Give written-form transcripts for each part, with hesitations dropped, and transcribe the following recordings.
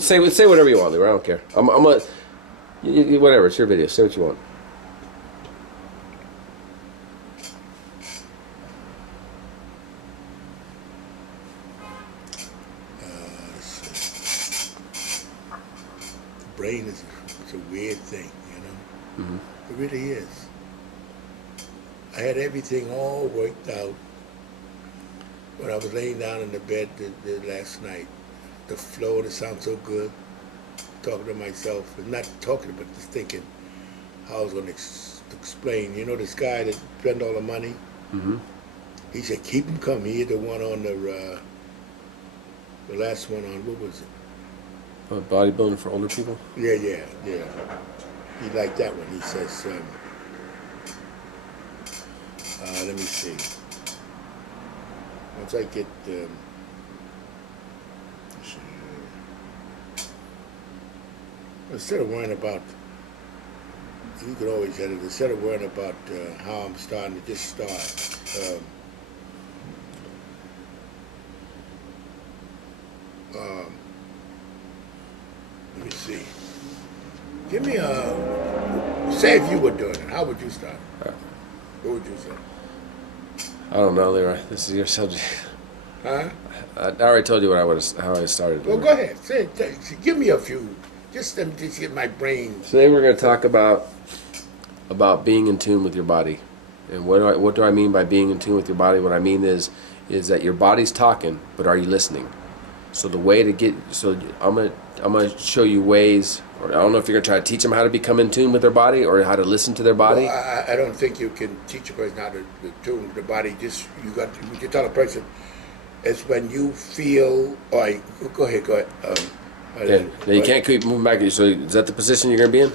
say whatever you want, Leroy. I don't care. Whatever. It's your video. Say what you want. The brain is it's a weird thing, you know. It really is. I had everything all worked out when I was laying down in the bed the last night. The flow, it sounds so good. Talking to myself, and not talking, but just thinking how I was going to explain. You know, this guy that spent all the money. He said, "Keep him coming." He had the one on the last one on what was it? Bodybuilding for older people. Yeah. He liked that one. He says, "Let me see. Once I get." Instead of worrying about, you could always get it, instead of worrying about how I'm starting to just start. Let me see. Give me say if you were doing it, how would you start? What would you say? I don't know, Leroy. This is your subject. Huh? I already told you how I started. Well, go ahead. Say, give me a few. Just to get my brain. Today we're going to talk about being in tune with your body, and what do I mean by being in tune with your body? What I mean is that your body's talking, but are you listening? So the way to get I'm gonna show you ways, or I don't know if you're gonna try to teach them how to become in tune with their body or how to listen to their body. Well, I don't think you can teach a person how to tune with the body. Just you tell a person it's when you feel. All right, go ahead. Okay. Now you can't keep moving back. So is that the position you're gonna be in?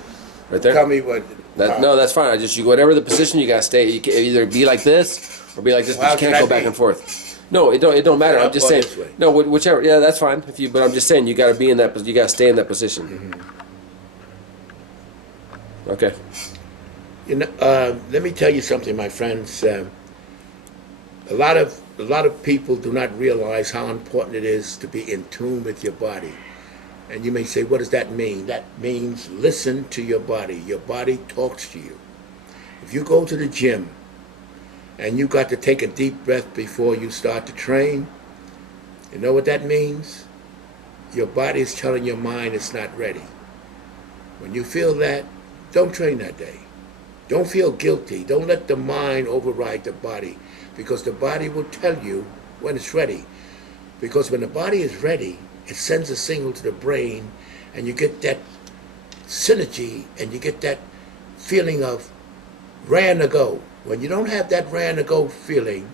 Right there? Tell me what. No, that's fine. Whatever the position you gotta stay. You can either be like this or be like this, but you can't go back and forth. No, it don't matter. I'm just saying. No, whichever. Yeah, that's fine. But I'm just saying you gotta be in that. You gotta stay in that position. Okay. You know, let me tell you something, my friends. A lot of people do not realize how important it is to be in tune with your body. And you may say, what does that mean? That means listen to your body. Your body talks to you. If you go to the gym and you got to take a deep breath before you start to train, you know what that means? Your body is telling your mind it's not ready. When you feel that, don't train that day. Don't feel guilty. Don't let the mind override the body, because the body will tell you when it's ready. Because when the body is ready, it sends a signal to the brain, and you get that synergy, and you get that feeling of raring to go. When you don't have that raring to go feeling,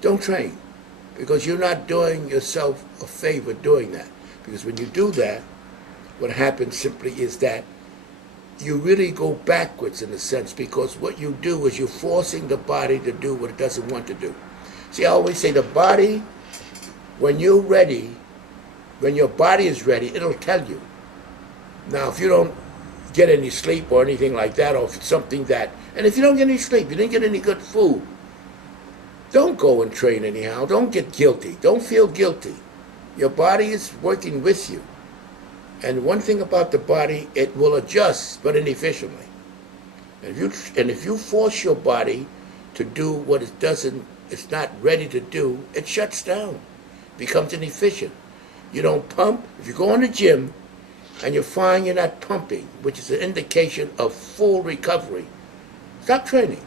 don't train, because you're not doing yourself a favor doing that. Because when you do that, what happens simply is that you really go backwards in a sense, because what you do is you're forcing the body to do what it doesn't want to do. See, I always say the body, when you're ready, when your body is ready, it'll tell you. Now, if you don't get any sleep or anything like that, or if it's something that, and if you don't get any sleep, you didn't get any good food, don't go and train anyhow. Don't get guilty. Don't feel guilty. Your body is working with you. And one thing about the body, it will adjust, but inefficiently. And if you force your body to do what it's not ready to do, it shuts down, becomes inefficient. You don't pump. If you go in the gym and you find you're not pumping, which is an indication of full recovery, stop training.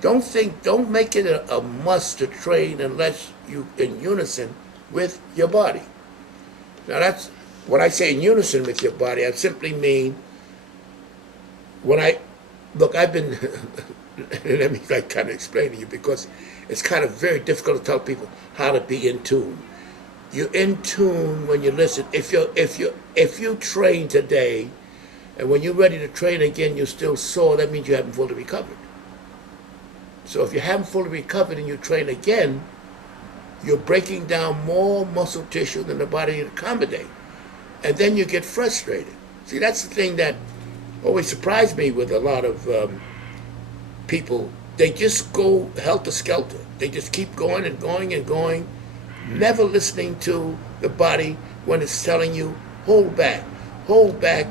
Don't make it a must to train unless you're in unison with your body. Now that's, when I say in unison with your body, I simply mean, I've been, let me kind of explain to you, because it's kind of very difficult to tell people how to be in tune. You're in tune when you listen. If you train today, and when you're ready to train again, you're still sore, that means you haven't fully recovered. So if you haven't fully recovered and you train again, you're breaking down more muscle tissue than the body can accommodate. And then you get frustrated. See, that's the thing that always surprised me with a lot of people. They just go helter-skelter. They just keep going and going and going, never listening to the body when it's telling you, hold back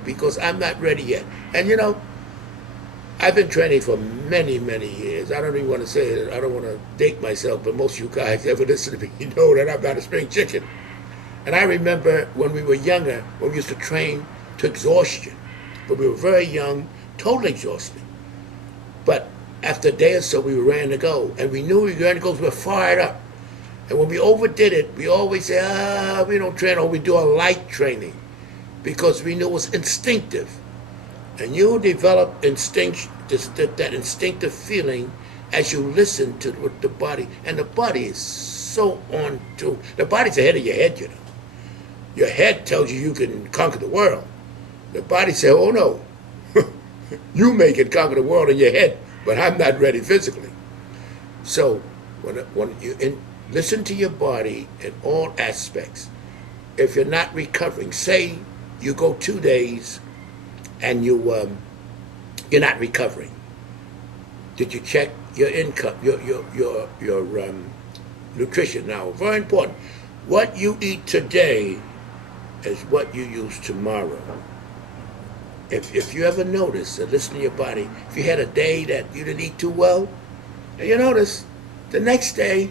because I'm not ready yet. And I've been training for many, many years. I don't even want to say it. I don't want to date myself, but most of you guys ever listen to me, you know that I'm not a spring chicken. And I remember when we were younger, when we used to train to exhaustion. But we were very young, totally exhausted. But after a day or so, we were ready to go. And we knew we were ready to go because we were fired up. And when we overdid it, we always say, we don't train, or we do a light training. Because we knew it was instinctive. And you develop that instinctive feeling as you listen to what the body, and the body is so on to, the body's ahead of your head, Your head tells you can conquer the world. The body says, oh no, you may can conquer the world in your head, but I'm not ready physically. So when you listen to your body in all aspects, if you're not recovering, say you go 2 days and you're not recovering. Did you check your income, your nutrition? Now, very important. What you eat today is what you use tomorrow. If you ever notice, and listen to your body, if you had a day that you didn't eat too well, and you notice the next day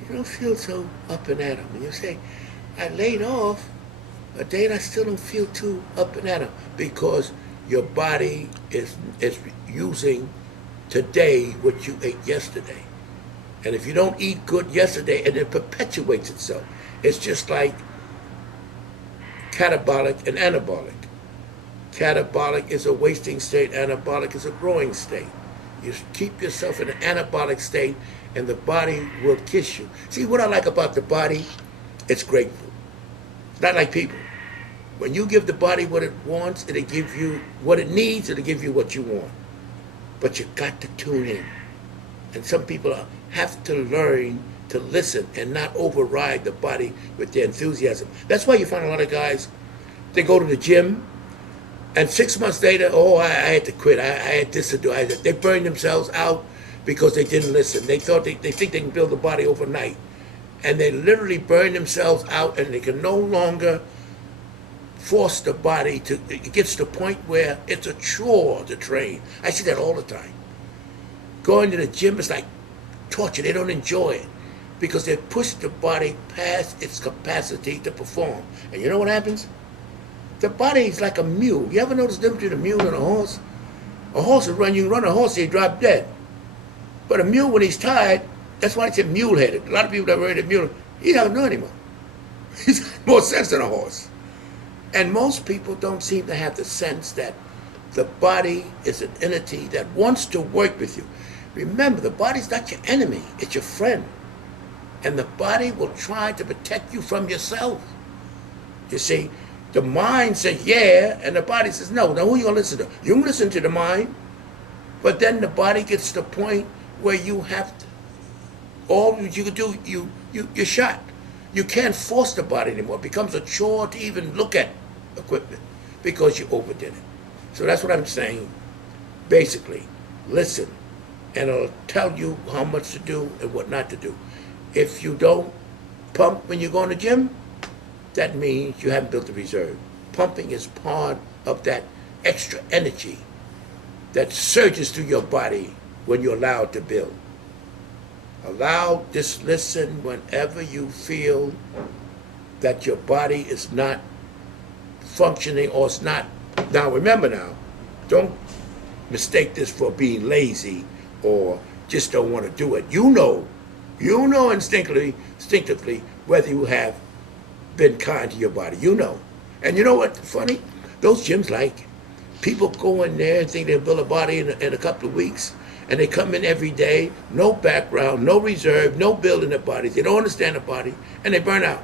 you don't feel so up and at 'em. And you say, I laid off a day and I still don't feel too up and at 'em, because your body is using today what you ate yesterday. And if you don't eat good yesterday, and it perpetuates itself. It's just like catabolic and anabolic. Catabolic is a wasting state, anabolic is a growing state. You keep yourself in an anabolic state and the body will kiss you. See, what I like about the body, it's grateful. It's not like people. When you give the body what it wants, it'll give you what it needs, it'll give you what you want. But you got to tune in. And some people have to learn to listen and not override the body with their enthusiasm. That's why you find a lot of guys, they go to the gym, and 6 months later, I had to quit. I had this to do. They burned themselves out because they didn't listen. They thought they think they can build a body overnight. And they literally burn themselves out, and they can no longer force the body to, it gets to the point where it's a chore to train. I see that all the time. Going to the gym is like torture. They don't enjoy it because they push the body past its capacity to perform. And you know what happens? The body is like a mule. You ever notice the difference between a mule and a horse? A horse will run, you run a horse, you drop dead. But a mule, when he's tired, that's why it's a mule-headed. A lot of people that ride a mule, he doesn't know anymore. He's got more sense than a horse. And most people don't seem to have the sense that the body is an entity that wants to work with you. Remember, the body's not your enemy, it's your friend. And the body will try to protect you from yourself. You see, the mind says yeah, and the body says no. Now who are you going to listen to? You can listen to the mind, but then the body gets to the point where you have to, all you can do, you're shot. You can't force the body anymore. It becomes a chore to even look at equipment because you overdid it. So that's what I'm saying. Basically, listen, and it'll tell you how much to do and what not to do. If you don't pump when you go in the gym, that means you haven't built a reserve. Pumping is part of that extra energy that surges through your body when you're allowed to build. Just listen whenever you feel that your body is not functioning or it's not. Now remember now, don't mistake this for being lazy or just don't want to do it. You know instinctively whether you have been kind to your body. You know. And you know what's funny? Those gyms, like, people go in there and think they'll build a body in a couple of weeks, and they come in every day, no background, no reserve, no building their bodies. They don't understand the body, and they burn out.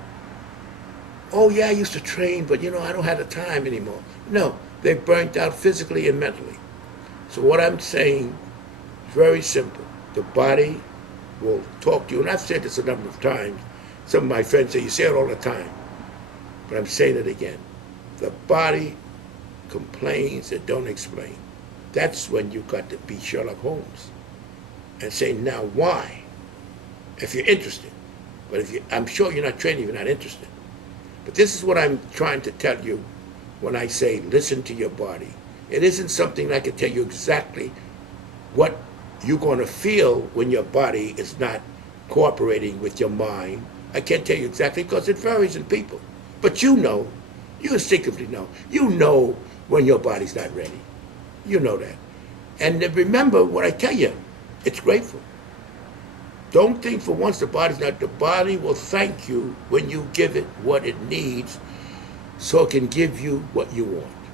Oh yeah, I used to train, but I don't have the time anymore. No, they burnt out physically and mentally. So what I'm saying is very simple. The body will talk to you, and I've said this a number of times. Some of my friends say, you say it all the time, but I'm saying it again. The body complains and don't explain. That's when you got to be Sherlock Holmes and say, now why? If you're interested. But I'm sure you're not training if you're not interested. But this is what I'm trying to tell you when I say listen to your body. It isn't something I can tell you exactly what you're going to feel when your body is not cooperating with your mind. I can't tell you exactly because it varies in people. But you know, you instinctively know. You know when your body's not ready. You know that. And then remember what I tell you, it's grateful. Don't think for once the body's not. The body will thank you when you give it what it needs so it can give you what you want.